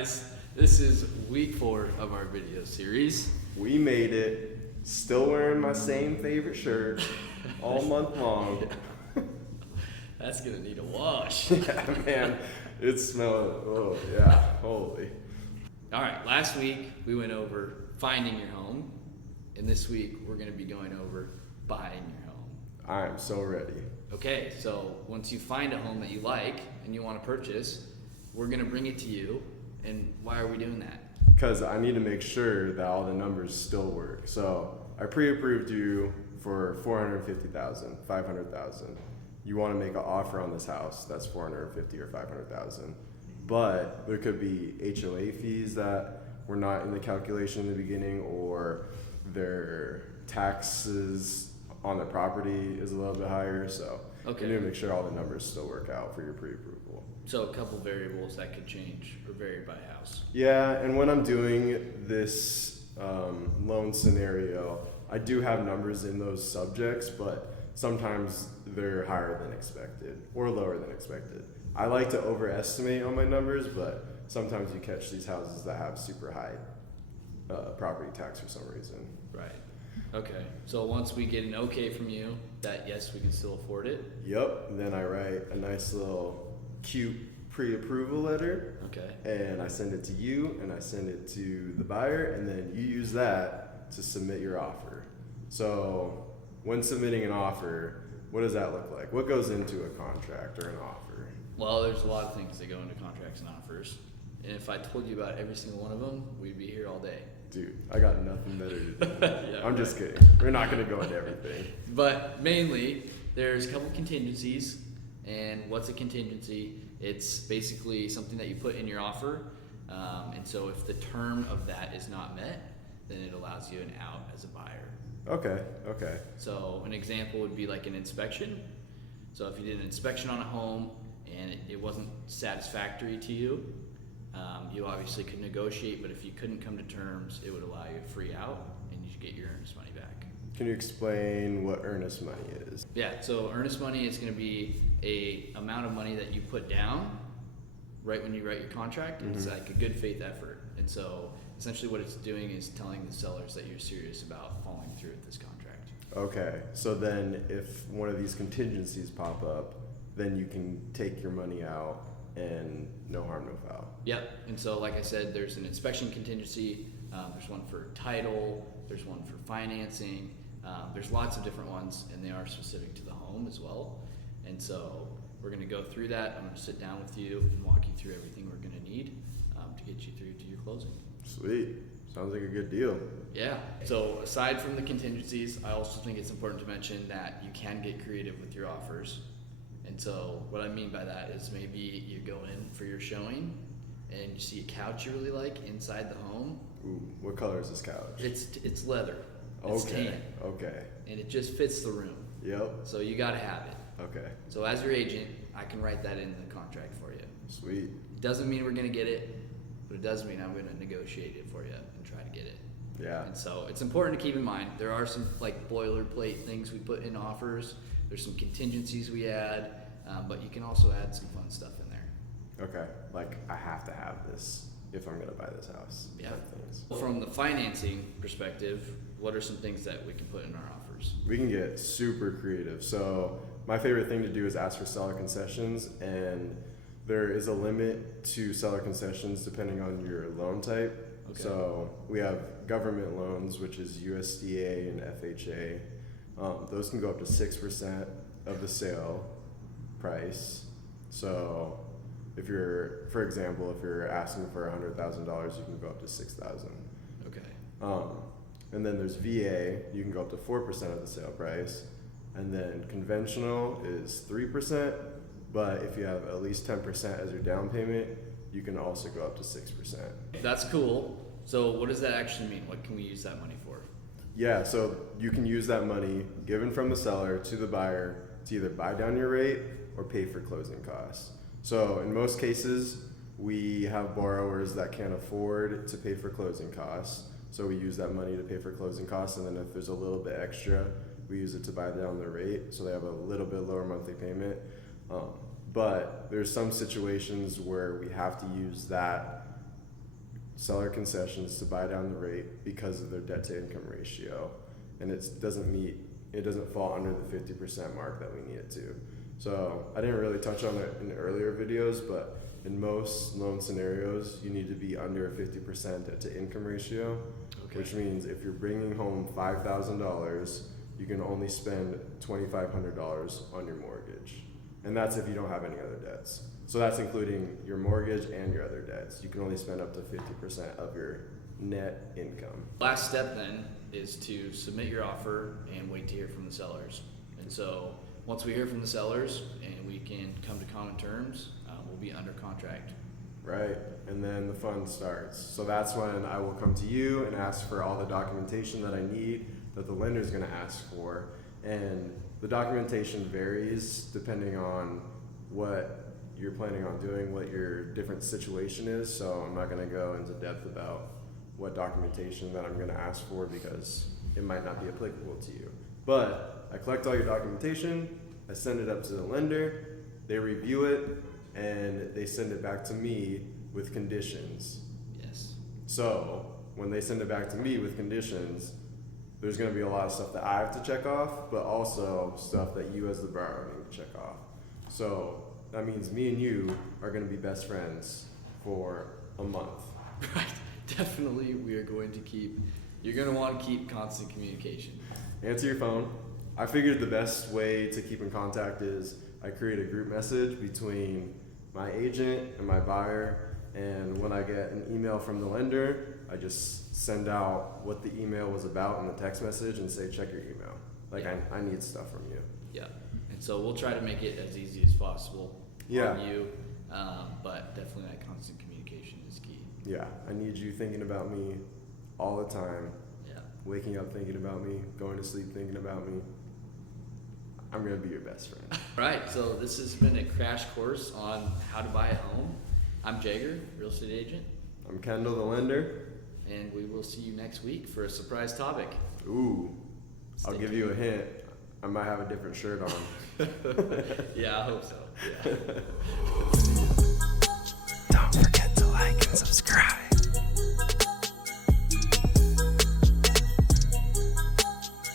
guys, this is week 4 of our video series. We made it. Still wearing my same favorite shirt all month long. That's gonna need a wash. Yeah, man. It smells. Oh, yeah. Holy. All right, last week we went over finding your home, and this week we're gonna be going over buying your home. I am so ready. Okay, so once you find a home that you like and you want to purchase, we're gonna bring it to you. And why are we doing that? Because I need to make sure that all the numbers still work. So I pre-approved you for $450,000, $500,000. You want to make an offer on this house that's $450,000 or $500,000, but there could be HOA fees that were not in the calculation in the beginning, or their taxes on the property is a little bit higher. So Okay. you need to make sure all the numbers still work out for your pre-approval. So a couple variables that could change or vary by house. Yeah, and when I'm doing this loan scenario, I do have numbers in those subjects, but sometimes they're higher than expected or lower than expected. I like to overestimate on my numbers, but sometimes you catch these houses that have super high property tax for some reason. Right. Okay. So once we get an okay from you that yes, we can still afford it. Yep, and then I write a nice little cute pre-approval letter. Okay. And I send it to you, and I send it to the buyer, and then you use that to submit your offer. So when submitting an offer, what does that look like? What goes into a contract or an offer? Well, there's a lot of things that go into contracts and offers. And if I told you about every single one of them, we'd be here all day. Dude, I got nothing better to do. Yeah, I'm just kidding. We're not going to go into everything. But mainly, there's a couple contingencies. And what's a contingency? It's basically something that you put in your offer. And so if the term of that is not met, then it allows you an out as a buyer. Okay. So an example would be like an inspection. So if you did an inspection on a home and it wasn't satisfactory to you, you obviously could negotiate, but if you couldn't come to terms, it would allow you a free out and you get your earnest money back. Can you explain what earnest money is? Yeah, so earnest money is going to be a amount of money that you put down right when you write your contract. It's like a good faith effort. And so essentially what it's doing is telling the sellers that you're serious about following through with this contract. Okay, so then if one of these contingencies pop up, then you can take your money out and no harm, no foul. Yep, and so like I said, there's an inspection contingency, there's one for title, there's one for financing, there's lots of different ones, and they are specific to the home as well. And so we're going to go through that. I'm going to sit down with you and walk you through everything we're going to need to get you through to your closing. Sweet. Sounds like a good deal. Yeah. So aside from the contingencies, I also think it's important to mention that you can get creative with your offers. And so what I mean by that is maybe you go in for your showing and you see a couch you really like inside the home. Ooh, what color is this couch? It's leather. It's tan. Okay. And it just fits the room. Yep. So you got to have it. Okay. So as your agent, I can write that in the contract for you. Sweet. It doesn't mean we're going to get it, but it does mean I'm going to negotiate it for you and try to get it. Yeah. And so it's important to keep in mind, there are some like boilerplate things we put in offers. There's some contingencies we add, but you can also add some fun stuff in there. Okay. Like, I have to have this if I'm going to buy this house. Yeah. Type things. From the financing perspective, what are some things that we can put in our offers? We can get super creative. So my favorite thing to do is ask for seller concessions, and there is a limit to seller concessions depending on your loan type. Okay. So we have government loans, which is USDA and FHA. Those can go up to 6% of the sale price. So if you're, for example, if you're asking for $100,000, you can go up to $6,000. Okay. And then there's VA, you can go up to 4% of the sale price. And then conventional is 3%, but if you have at least 10% as your down payment, you can also go up to 6%. That's cool. So what does that actually mean? What can we use that money for? Yeah, so you can use that money given from the seller to the buyer to either buy down your rate or pay for closing costs. So in most cases, we have borrowers that can't afford to pay for closing costs. So we use that money to pay for closing costs, and then if there's a little bit extra, we use it to buy down the rate so they have a little bit lower monthly payment. But there's some situations where we have to use that seller concessions to buy down the rate because of their debt to income ratio, and it doesn't fall under the 50% mark that we need it to. So I didn't really touch on it in earlier videos, but in most loan scenarios, you need to be under a 50% debt to income ratio, which means if you're bringing home $5,000, you can only spend $2,500 on your mortgage. And that's if you don't have any other debts. So that's including your mortgage and your other debts. You can only spend up to 50% of your net income. Last step then is to submit your offer and wait to hear from the sellers. And so once we hear from the sellers and we can come to common terms, we'll be under contract. Right, and then the fun starts. So that's when I will come to you and ask for all the documentation that I need that the lender is going to ask for. And the documentation varies depending on what you're planning on doing, what your different situation is. So I'm not going to go into depth about what documentation that I'm going to ask for because it might not be applicable to you. But I collect all your documentation, I send it up to the lender, they review it, and they send it back to me with conditions. Yes. So when they send it back to me with conditions, there's going to be a lot of stuff that I have to check off, but also stuff that you as the borrower need to check off. So that means me and you are going to be best friends for a month. Right. Definitely, you're going to want to keep constant communication. Answer your phone. I figured the best way to keep in contact is I create a group message between my agent and my buyer, and when I get an email from the lender, I just send out what the email was about in the text message and say, check your email. Like, Yeah. I need stuff from you. Yeah. And so we'll try to make it as easy as possible Yeah. on you, but definitely that constant communication is key. Yeah, I need you thinking about me all the time, Yeah. waking up thinking about me, going to sleep thinking about me. I'm going to be your best friend. Right, so this has been a crash course on how to buy a home. I'm Jager, real estate agent, I'm Kendall, the lender. and we will see you next week for a surprise topic. Ooh, I'll Stay give you a hint. I might have a different shirt on. Yeah, I hope so. Yeah. Don't forget to like and subscribe.